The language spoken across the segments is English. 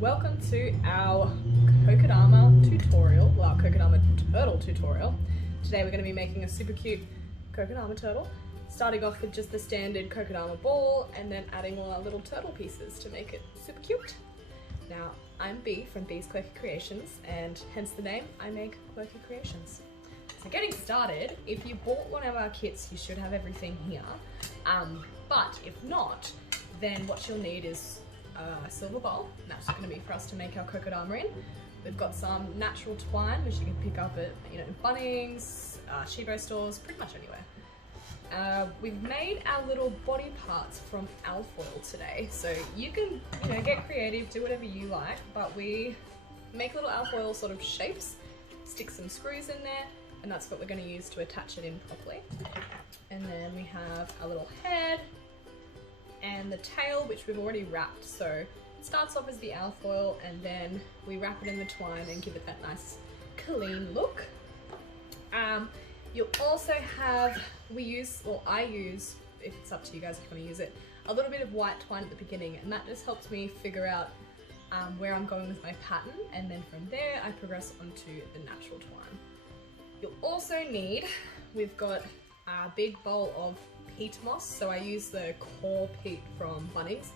welcome to our Kokedama tutorial, well, our Kokedama turtle tutorial. Today we're going to be making a super cute Kokedama turtle, starting off with just the standard Kokedama ball and then adding all our little turtle pieces to make it super cute. Now, I'm Bee from Bee's Quirky Creations, and hence the name, I make quirky creations. So getting started, if you bought one of our kits, you should have everything here. But if not, then what you'll need is a silver bowl, and that's going to be for us to make our Kokedama in. We've got some natural twine, which you can pick up at Bunnings, Shibo stores, pretty much anywhere. We've made our little body parts from alfoil today, so you can get creative, do whatever you like, but we make little alfoil sort of shapes, stick some screws in there, and that's what we're going to use to attach it in properly. And then we have a little head and the tail, which we've already wrapped. So it starts off as the alfoil and then we wrap it in the twine and give it that nice clean look. You'll also have, I use, if it's up to you guys if you want to use it, a little bit of white twine at the beginning, and that just helps me figure out where I'm going with my pattern, and then from there I progress onto the natural twine. You'll also need, we've got a big bowl of peat moss, so I use the core peat from Bunnings.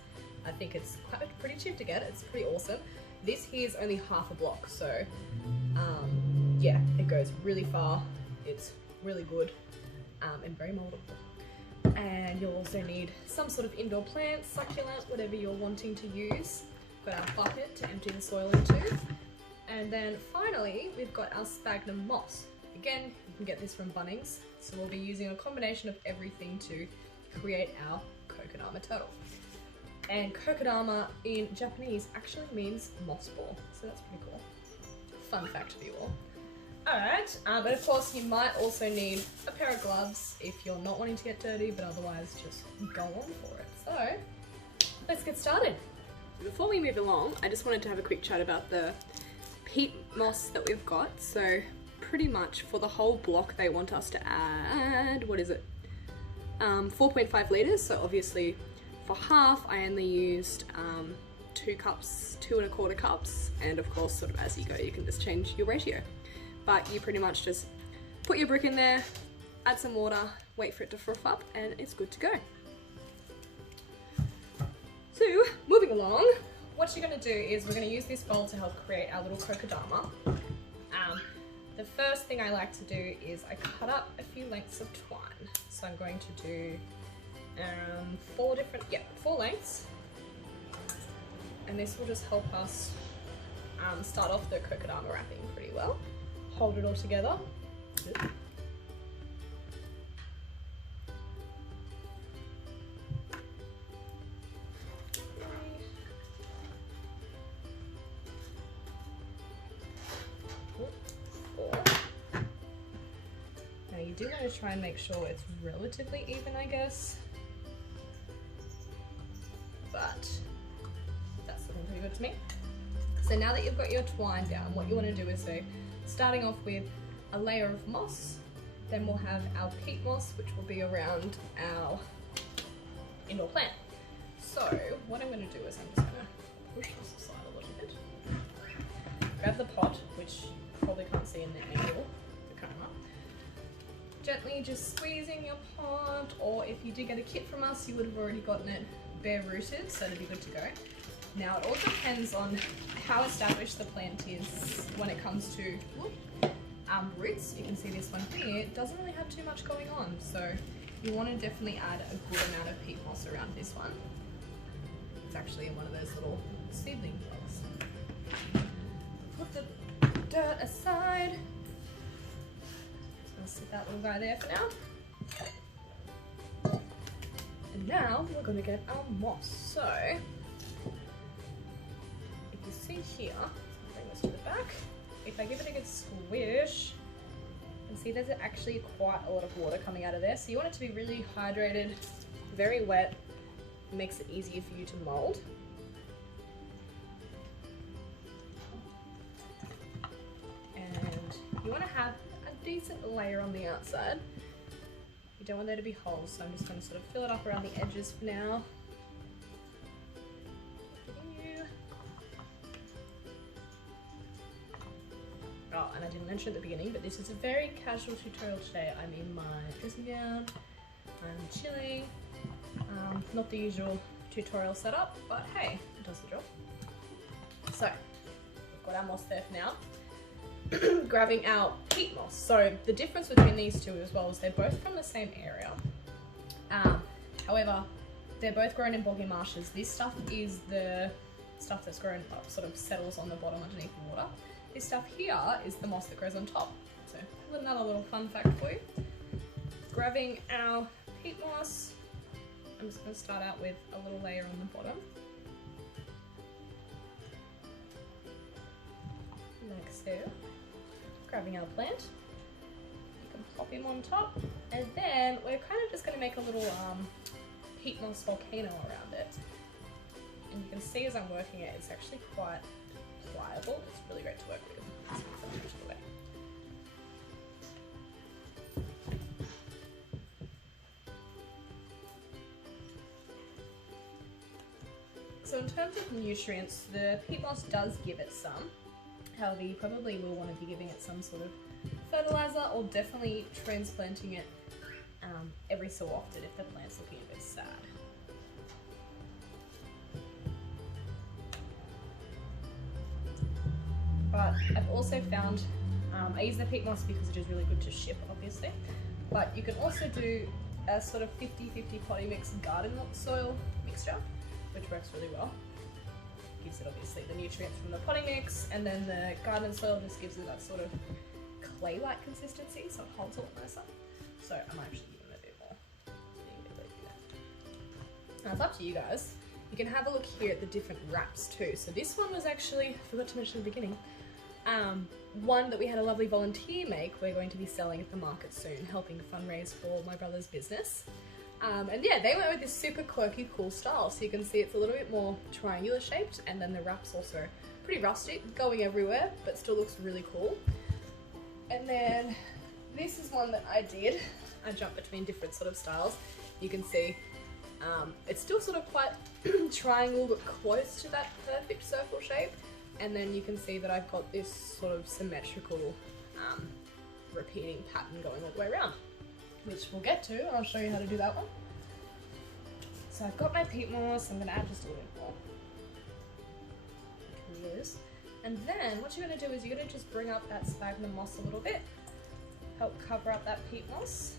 I think it's pretty cheap to get, it's pretty awesome. This here is only half a block, so yeah, it goes really far, it's really good and very moldable. And you'll also need some sort of indoor plant, succulent, whatever you're wanting to use. Got our bucket to empty the soil into. And then finally, we've got our sphagnum moss. Again, you can get this from Bunnings, so we'll be using a combination of everything to create our Kokedama turtle. And Kokedama in Japanese actually means moss ball, so that's pretty cool. Fun fact for you all. Alright, but of course you might also need a pair of gloves if you're not wanting to get dirty, but otherwise just go on for it. So, let's get started. Before we move along, I just wanted to have a quick chat about the peat moss that we've got. So, pretty much for the whole block they want us to add, 4.5 litres, so obviously for half I only used 2 cups, 2¼ cups, and of course sort of as you go you can just change your ratio. But you pretty much just put your brick in there, add some water, wait for it to froth up, and it's good to go. So, moving along, what you're going to do is we're going to use this bowl to help create our little Kokedama. The first thing I like to do is I cut up a few lengths of twine. So I'm going to do 4 lengths. And this will just help us start off the Kokedama wrapping pretty well. Hold it all together. Now you do want to try and make sure it's relatively even, I guess. But that's looking pretty good to me. So now that you've got your twine down, what you want to do is starting off with a layer of moss, then we'll have our peat moss, which will be around our indoor plant. So what I'm going to do is I'm just going to push this aside a little bit. Grab the pot, which you probably can't see in the angle, the camera. Gently just squeezing your pot, or if you did get a kit from us, you would have already gotten it bare rooted, so it'd be good to go. Now it all depends on how established the plant is when it comes to roots. You can see this one here, it doesn't really have too much going on, so you want to definitely add a good amount of peat moss around this one. It's actually in one of those little seedling blocks. Put the dirt aside. I'll sit that little guy there for now. And now we're going to get our moss. So, if you see here, I'll bring this to the back. If I give it a good squish, you can see there's actually quite a lot of water coming out of there. So you want it to be really hydrated, very wet. It makes it easier for you to mold. And you want to have a decent layer on the outside. You don't want there to be holes, so I'm just going to sort of fill it up around the edges for now. Oh, and I didn't mention at the beginning, but this is a very casual tutorial today. I'm in my dressing gown, I'm chilling, not the usual tutorial setup, but hey, it does the job. So, we've got our moss there for now. Grabbing our peat moss. So the difference between these two as well is they're both from the same area. However, they're both grown in boggy marshes. This stuff is the stuff that's grown up, sort of settles on the bottom underneath the water. This stuff here is the moss that grows on top. So another little fun fact for you. Grabbing our peat moss, I'm just going to start out with a little layer on the bottom. Like so. Grabbing our plant, you can pop him on top, and then we're kind of just going to make a little peat moss volcano around it. And you can see as I'm working it, it's actually quite pliable. It's really great to work with. So in terms of nutrients, the peat moss does give it some. However, you probably will want to be giving it some sort of fertilizer, or definitely transplanting it every so often if the plant's looking a bit sad. But I've also found, I use the peat moss because it is really good to ship, obviously, but you can also do a sort of 50-50 potting mix garden soil mixture, which works really well. Gives it obviously the nutrients from the potting mix, and then the garden soil just gives it that sort of clay-like consistency, so it holds it nicer. So I'm actually even going to do more. Now it's up to you guys. You can have a look here at the different wraps too. So this one was actually, I forgot to mention at the beginning, one that we had a lovely volunteer make. We're going to be selling at the market soon, helping fundraise for my brother's business. And yeah, they went with this super quirky, cool style. So you can see it's a little bit more triangular shaped, and then the wrap's also pretty rustic, going everywhere, but still looks really cool. And then this is one that I did. I jumped between different sort of styles. You can see it's still sort of quite triangle, but close to that perfect circle shape. And then you can see that I've got this sort of symmetrical repeating pattern going all the way around, which we'll get to, and I'll show you how to do that one. So I've got my peat moss. I'm going to add just a little bit more. And then what you're going to do is you're going to just bring up that sphagnum moss a little bit, help cover up that peat moss.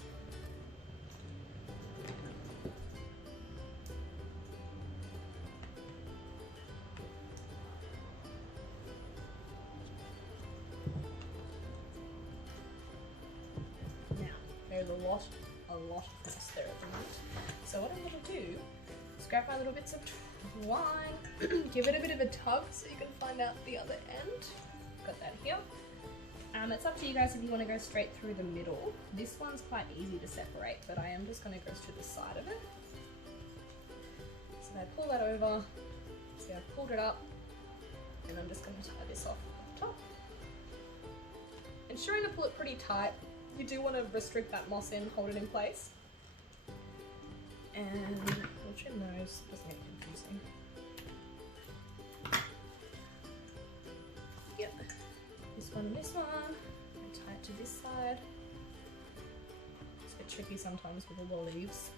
Now, there's a lot of moss there at the moment. So what I'm going to do is grab my little bits of twine, give it a bit of a tug so you can find out the other end. Got that here. It's up to you guys if you want to go straight through the middle. This one's quite easy to separate, but I am just going to go through the side of it. So I pull that over, see I've pulled it up, and I'm just going to tie this off at the top. Ensuring to pull it pretty tight. You do want to restrict that moss in, hold it in place. And hold your nose, doesn't get confusing. Yep, this one and this one. And tie it to this side. It's a bit tricky sometimes with all the leaves.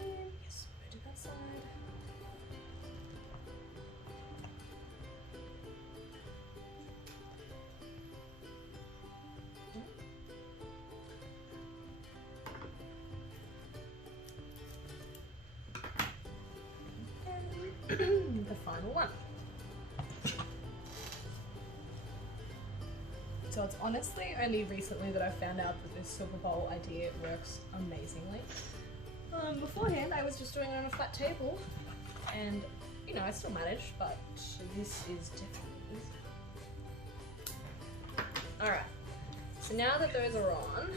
And yes, go to that side. The final one. So it's honestly only recently that I found out that this silver bowl idea works amazingly. Beforehand I was just doing it on a flat table, and you know, I still managed, but this is different. Alright, so now that those are on,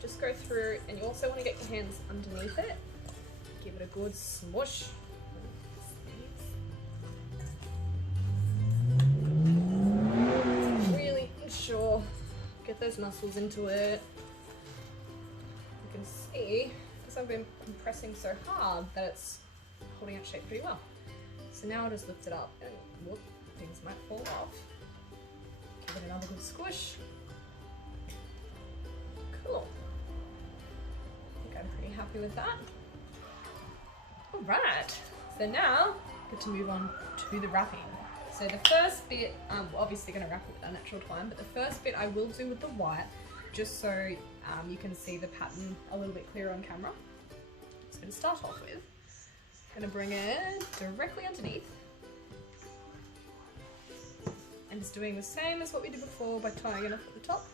just go through, and you also want to get your hands underneath it, give it a good smush. Really ensure, get those muscles into it, see, because I've been compressing so hard, that it's holding its shape pretty well. So now I'll just lift it up and whoop, things might fall off. Give it another good squish. Cool. I think I'm pretty happy with that. All right, so now get to move on to the wrapping. So the first bit, we're obviously going to wrap it with our natural twine, but the first bit I will do with the white, just so you can see the pattern a little bit clearer on camera. So to start off with, I'm going to bring it directly underneath. And just doing the same as what we did before by tying it off at the top.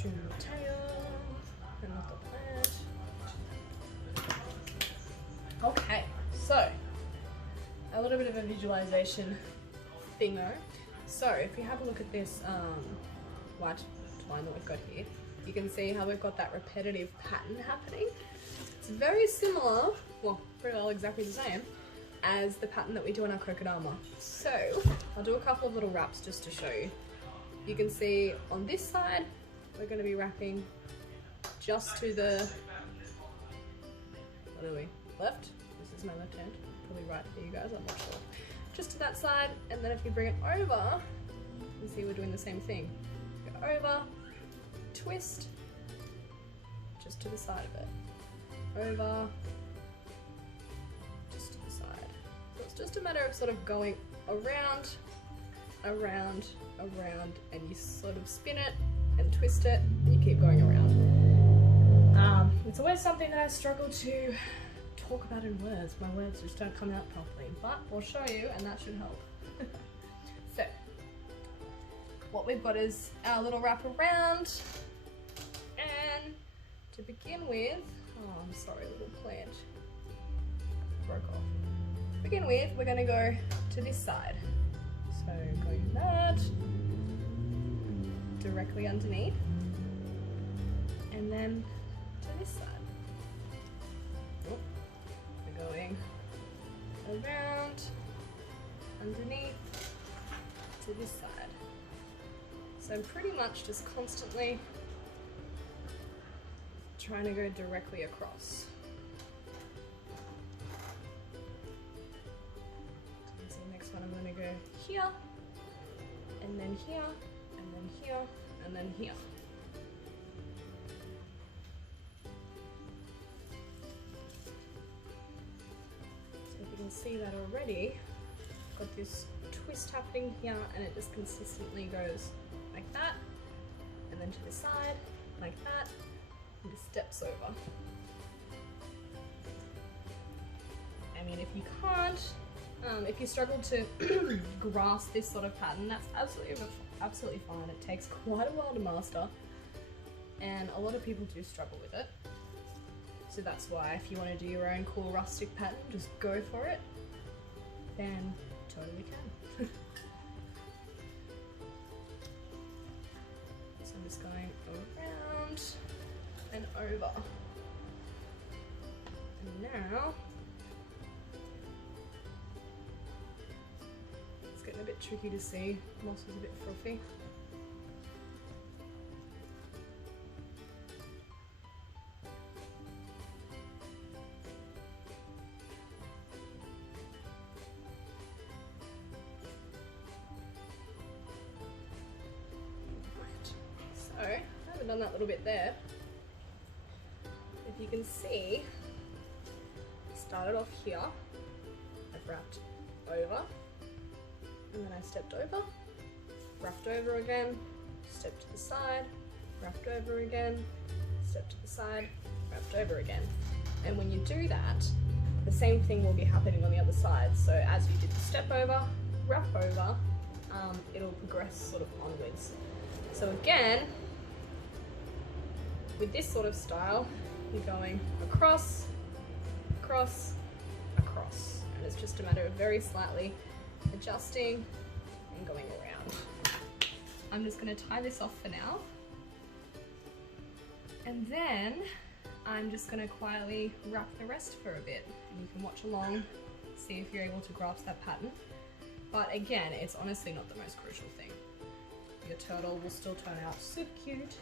Trim the tail and not the plant. Okay, so a little bit of a visualization thingo. So if we have a look at this white twine that we've got here, you can see how we've got that repetitive pattern happening. It's very similar, well, pretty well exactly the same as the pattern that we do on our Kokedama. So I'll do a couple of little wraps just to show you. You can see on this side, we're going to be wrapping just to the, what are we, left? This is my left hand, probably right for you guys, I'm not sure. Just to that side, and then if you bring it over, you see we're doing the same thing. Go over, twist, just to the side of it. Over, just to the side. So it's just a matter of sort of going around, around, around, and you sort of spin it and twist it, and you keep going around. It's always something that I struggle to talk about in words. My words just don't come out properly, but I'll show you and that should help. So, what we've got is our little wrap around, and to begin with, oh I'm sorry, little plant broke off. To begin with, we're going to go to this side. So going that, directly underneath, and then to this side. Oh, we're going around, underneath, to this side. So I'm pretty much just constantly trying to go directly across. So next one I'm going to go here, and then here, and then here, and then here. So if you can see that already, I've got this twist happening here, and it just consistently goes like that, and then to the side, like that, and just steps over. I mean, if you can't, if you struggle to grasp this sort of pattern, that's absolutely fine. It takes quite a while to master, and a lot of people do struggle with it. So that's why if you want to do your own cool rustic pattern, just go for it, then totally can. So I'm just going around and over. And now, it's getting a bit tricky to see. Moss is a bit frothy. So, I haven't done that little bit there. If you can see, I started off here, I've wrapped over, and then I stepped over, wrapped over again, stepped to the side, wrapped over again, stepped to the side, wrapped over again. And when you do that, the same thing will be happening on the other side. So as you did the step over, wrap over, it'll progress sort of onwards. So again, with this sort of style, you're going across, across, across. And it's just a matter of very slightly adjusting and going around. I'm just going to tie this off for now. And then I'm just going to quietly wrap the rest for a bit. And you can watch along, see if you're able to grasp that pattern. But again, it's honestly not the most crucial thing. Your turtle will still turn out super cute.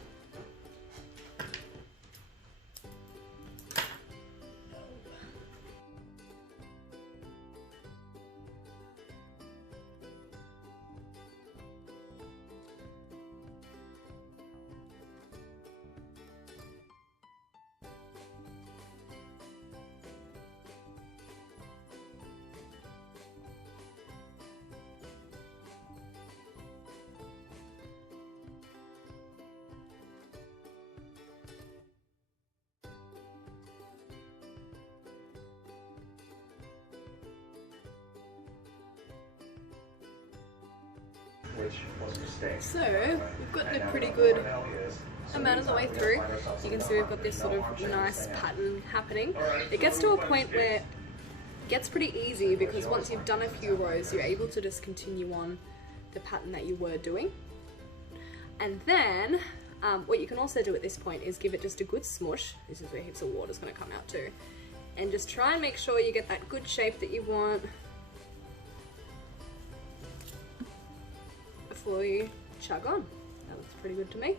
Which was a mistake. So we've gotten a pretty good amount of the way through. You can see we've got this sort of nice pattern happening. It gets to a point where it gets pretty easy because once you've done a few rows, you're able to just continue on the pattern that you were doing. And then what you can also do at this point is give it just a good smush. This is where heaps of water's going to come out too. And just try and make sure you get that good shape that you want before you chug on. That looks pretty good to me.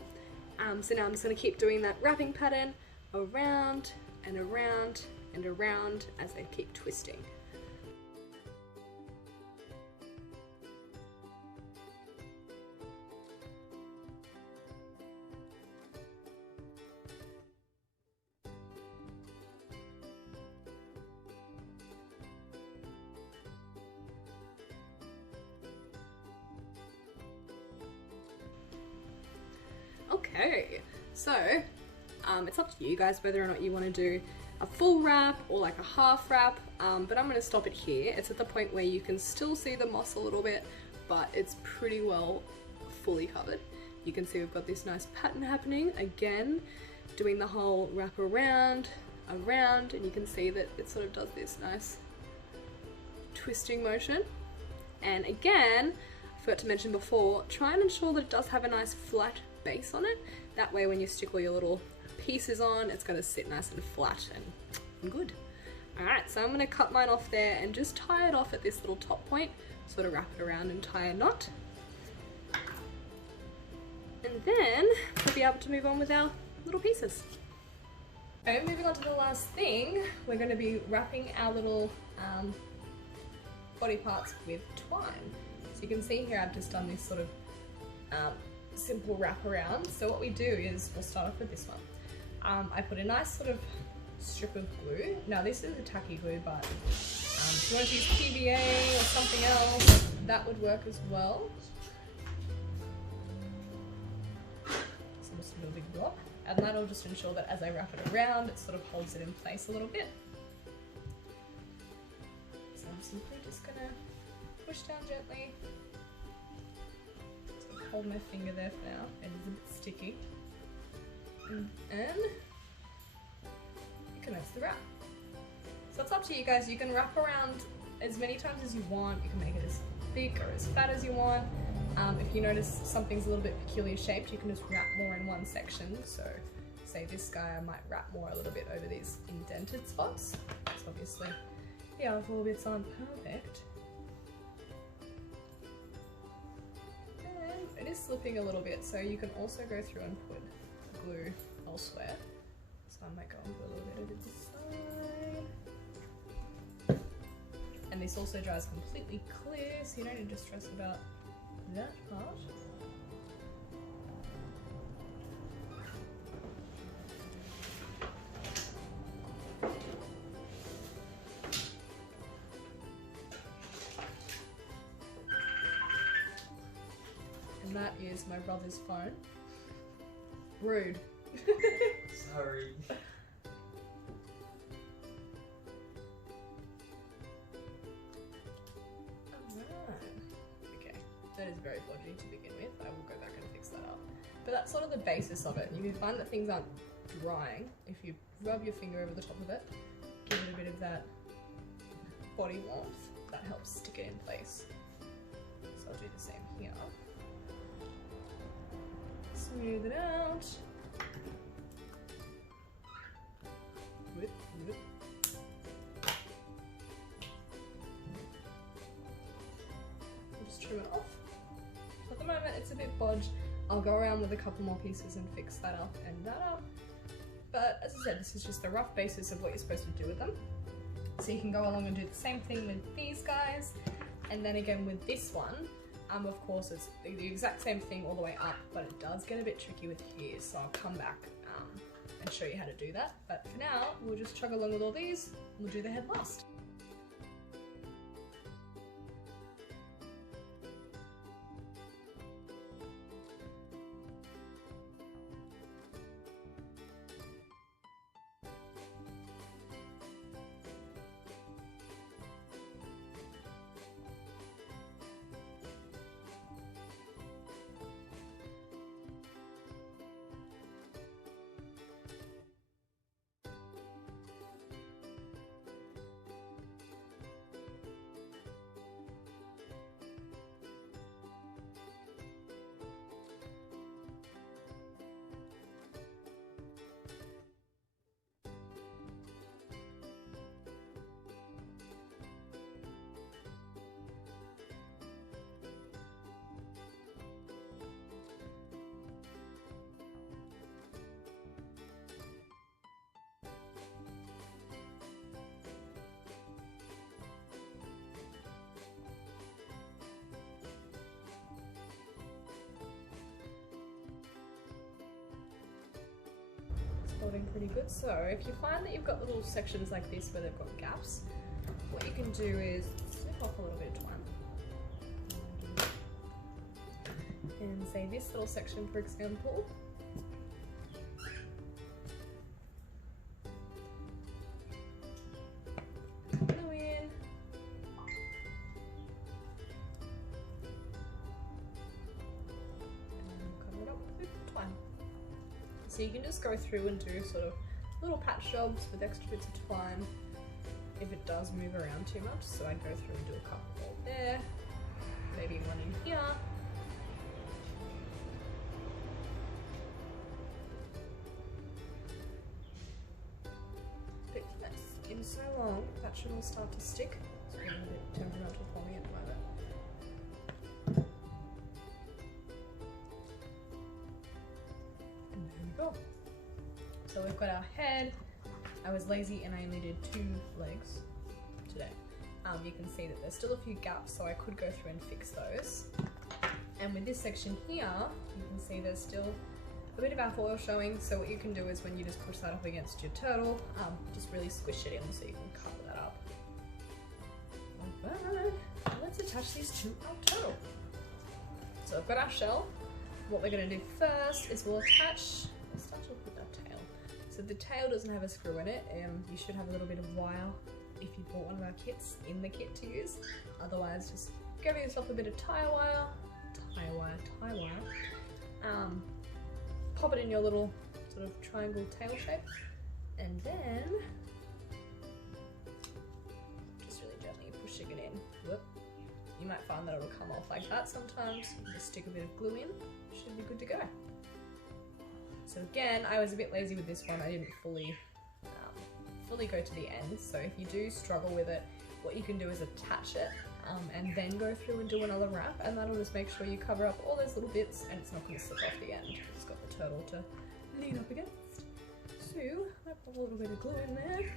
So now I'm just going to keep doing that wrapping pattern around and around and around as they keep twisting. Okay, so it's up to you guys whether or not you want to do a full wrap or like a half wrap, but I'm going to stop it here. It's at the point where you can still see the moss a little bit, but it's pretty well fully covered. You can see we've got this nice pattern happening, again, doing the whole wrap around, and you can see that it sort of does this nice twisting motion. And again, I forgot to mention before, try and ensure that it does have a nice flat base on it. That way when you stick all your little pieces on, it's going to sit nice and flat and good. Alright, so I'm going to cut mine off there and just tie it off at this little top point, sort of wrap it around and tie a knot. And then we'll be able to move on with our little pieces. So moving on to the last thing, we're going to be wrapping our little body parts with twine. So you can see here I've just done this sort of simple wrap around. So what we do is, we'll start off with this one. I put a nice sort of strip of glue. Now this is a tacky glue, but if you want to use PVA or something else, that would work as well. So just a little big block. And that'll just ensure that as I wrap it around, it sort of holds it in place a little bit. So I'm simply just gonna push down gently. Just hold my finger there for now. It is a bit sticky. And then you commence the wrap. So it's up to you guys. You can wrap around as many times as you want. You can make it as thick or as fat as you want. If you notice something's a little bit peculiar shaped, you can just wrap more in one section. So say this guy, I might wrap more a little bit over these indented spots. So obviously the other four bits aren't perfect. And it is slipping a little bit, so you can also go through and put glue elsewhere. So I might go and put a little bit over this side. And this also dries completely clear, so you don't need to stress about that part. And that is my brother's phone. Rude. Sorry. That is very dodgy to begin with. I will go back and fix that up. But that's sort of the basis of it. You can find that things aren't drying if you rub your finger over the top of it, give it a bit of that body warmth. That helps stick it in place. So I'll do the same here. Smooth it out. Whip, whip. Just trim it off. At the moment it's a bit bodged. I'll go around with a couple more pieces and fix that up and that up. But as I said, this is just the rough basis of what you're supposed to do with them. So you can go along and do the same thing with these guys. And then again with this one, of course it's the exact same thing all the way up, but it does get a bit tricky with here. So I'll come back and show you how to do that. But for now, we'll just chug along with all these. We'll do the head last. Holding pretty good. So if you find that you've got little sections like this where they've got gaps, what you can do is snip off a little bit of twine. And say this little section, for example, glue in, and cover it up with twine. So you can just go through and do sort of little patch jobs with extra bits of twine if it does move around too much. So I'd go through and do a couple there, maybe one in here. But yes, in so long, that should all start to stick. It's getting a bit temperamental for me at the moment. So we've got our head. I was lazy and I only did 2 legs today. You can see that there's still a few gaps, so I could go through and fix those. And with this section here, you can see there's still a bit of alfoil showing. So what you can do is when you just push that up against your turtle, just really squish it in so you can cover that up. Alright, let's attach these to our turtle. So I've got our shell. What we're going to do first is we'll attach. Let's start off with our tail. So the tail doesn't have a screw in it. You should have a little bit of wire if you bought one of our kits in the kit to use. Otherwise, just give yourself a bit of tie wire. Pop it in your little sort of triangle tail shape, and then just really gently pushing it in. Whoop. You might find that it'll come off like that sometimes. Just stick a bit of glue in. Should be good to go. So again, I was a bit lazy with this one. I didn't fully go to the end. So if you do struggle with it, what you can do is attach it and then go through and do another wrap, and that'll just make sure you cover up all those little bits and it's not going to slip off the end. It's got the turtle to lean up against. So I put a little bit of glue in there.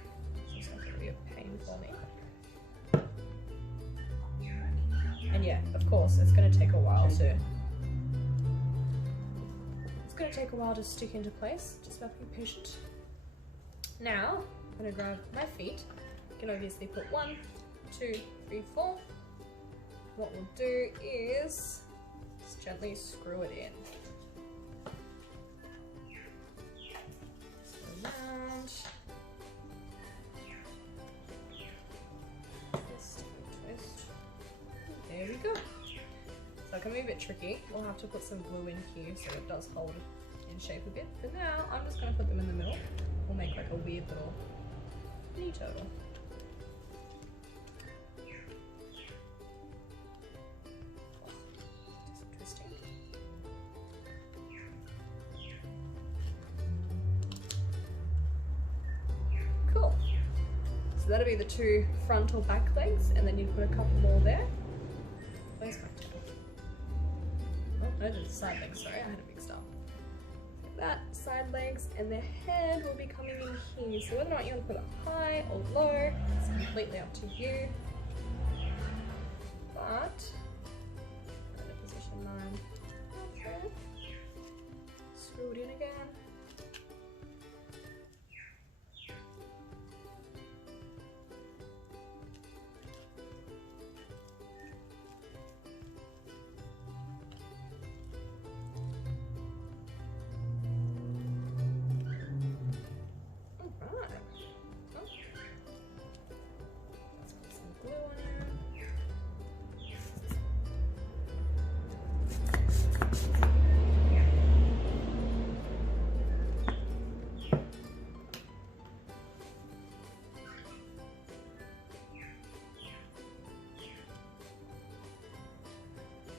It's not going to be a pain for me. And yeah, of course, it's going to take a while to stick into place. Just about to be patient. Now, I'm going to grab my feet. You can obviously put 1, 2, 3, 4. What we'll do is just gently screw it in. So around. Twist, twist. There we go. So it can be a bit tricky. We'll have to put some glue in here so it does hold in shape a bit. For now, I'm just going to put them in the middle. We'll make like a weird little mini turtle. So that'll be the 2 front or back legs, and then you put a couple more there. Where's my tail? Oh, no, just side legs, sorry, I had it mixed up. That, side legs, and the head will be coming in here. So whether or not you want to put it high or low, it's completely up to you. But, I'm going to position mine there. Screw it in again.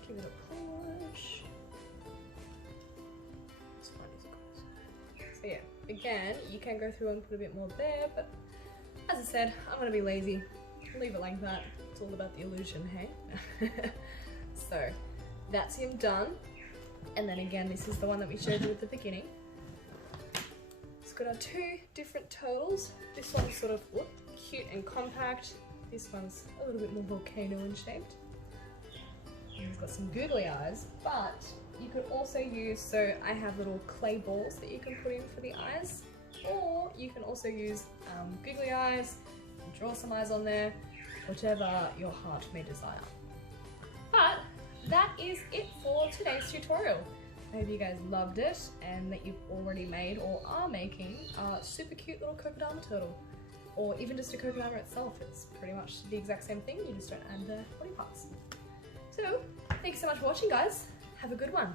Give it a push. So yeah, again, you can go through and put a bit more there, but as I said, I'm gonna be lazy. Leave it like that. It's all about the illusion, hey? So that's him done. And then again, this is the one that we showed you at the beginning. It's got our 2 different turtles. This one's sort of cute and compact. This one's a little bit more volcano-in shaped. He's got some googly eyes, but you could also use, so I have little clay balls that you can put in for the eyes, or you can also use googly eyes, draw some eyes on there, whichever your heart may desire. But that is it for today's tutorial. I hope you guys loved it and that you've already made or are making a super cute little Kokedama turtle, or even just a Kokedama itself. It's pretty much the exact same thing, you just don't add the body parts. So, thanks so much for watching, guys. Have a good one.